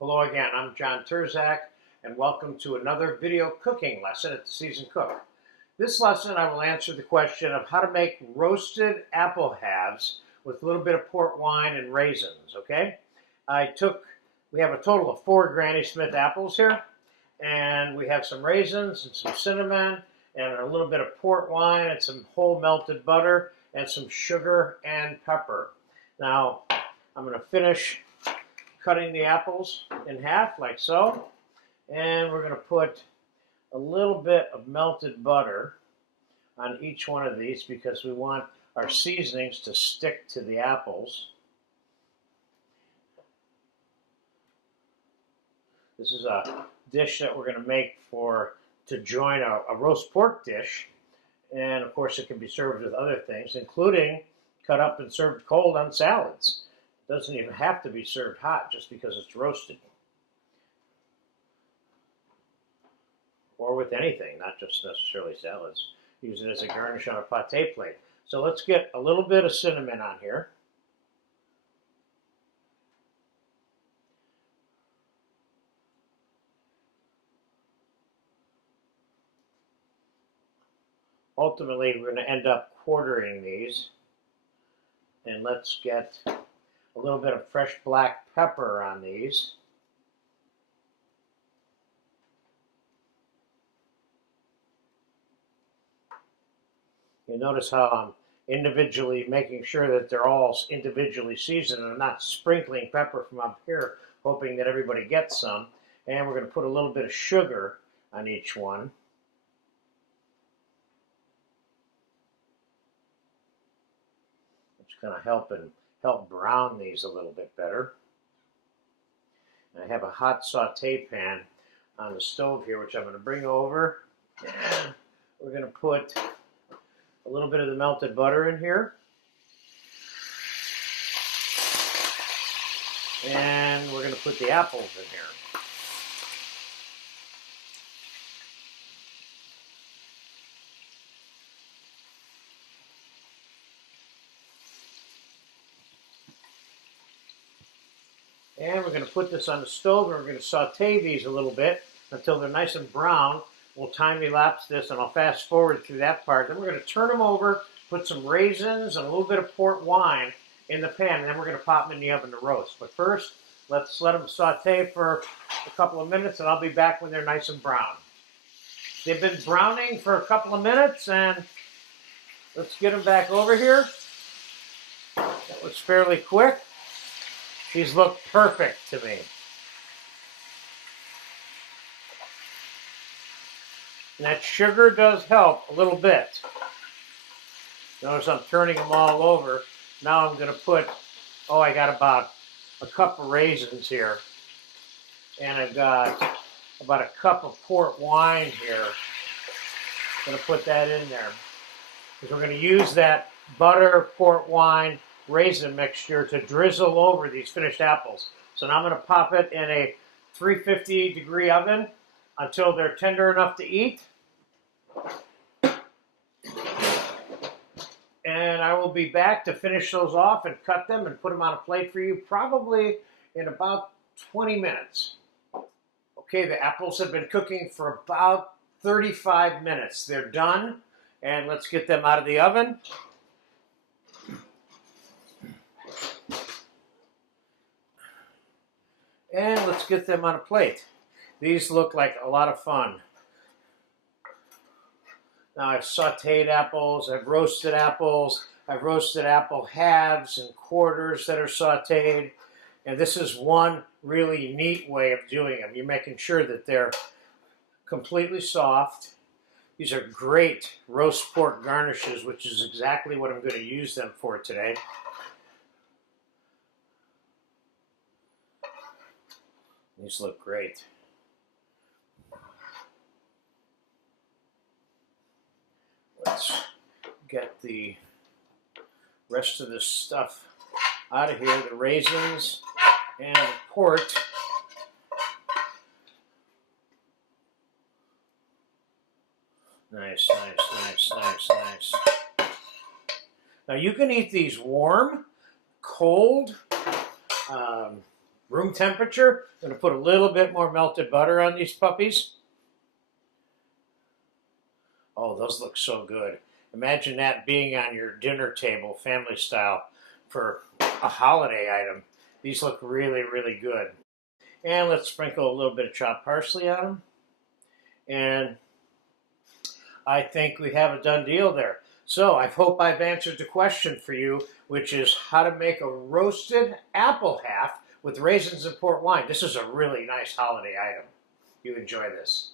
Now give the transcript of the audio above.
Hello again, I'm John Terzak, and welcome to another video cooking lesson at the Seasoned Cook. This lesson I will answer the question of how to make roasted apple halves with a little bit of port wine and raisins, okay? We have a total of 4 Granny Smith apples here, and we have some raisins and some cinnamon and a little bit of port wine and some whole melted butter and some sugar and pepper. Now, I'm going to finish cutting the apples in half like so, and we're going to put a little bit of melted butter on each one of these because we want our seasonings to stick to the apples. This is a dish that we're going to make to join a roast pork dish, and of course it can be served with other things, including cut up and served cold on salads. Doesn't even have to be served hot just because it's roasted. Or with anything, not just necessarily salads. Use it as a garnish on a pâté plate. So let's get a little bit of cinnamon on here. Ultimately, we're going to end up quartering these. And let's get a little bit of fresh black pepper on these. You notice how I'm individually making sure that they're all individually seasoned, and I'm not sprinkling pepper from up here, hoping that everybody gets some. And we're going to put a little bit of sugar on each one. It's going to help brown these a little bit better. And I have a hot saute pan on the stove here, which I'm going to bring over. And we're going to put a little bit of the melted butter in here. And we're going to put the apples in here. And we're going to put this on the stove, and we're going to saute these a little bit until they're nice and brown. We'll time-elapse this, and I'll fast forward through that part. Then we're going to turn them over, put some raisins and a little bit of port wine in the pan, and then we're going to pop them in the oven to roast. But first, let's let them saute for a couple of minutes, and I'll be back when they're nice and brown. They've been browning for a couple of minutes, and let's get them back over here. That was fairly quick. These look perfect to me. And that sugar does help a little bit. Notice I'm turning them all over. Now I'm going to put, I got about a cup of raisins here. And I've got about a cup of port wine here. I'm going to put that in there. Because we're going to use that butter, port wine, raisin mixture to drizzle over these finished apples. So now I'm going to pop it in a 350-degree oven until they're tender enough to eat. And I will be back to finish those off and cut them and put them on a plate for you probably in about 20 minutes. Okay, the apples have been cooking for about 35 minutes. They're done, and let's get them out of the oven. And let's get them on a plate. These look like a lot of fun. Now I've sauteed apples, I've roasted apple halves and quarters that are sauteed. And this is one really neat way of doing them. You're making sure that they're completely soft. These are great roast pork garnishes, which is exactly what I'm going to use them for today. These look great. Let's get the rest of this stuff out of here, the raisins and the port. Nice, nice, nice, nice, nice. Now you can eat these warm, cold, room temperature. I'm going to put a little bit more melted butter on these puppies. Oh, those look so good. Imagine that being on your dinner table, family style, for a holiday item. These look really, really good. And let's sprinkle a little bit of chopped parsley on them. And I think we have a done deal there. So I hope I've answered the question for you, which is how to make a roasted apple half with raisins and port wine. This is a really nice holiday item. You enjoy this.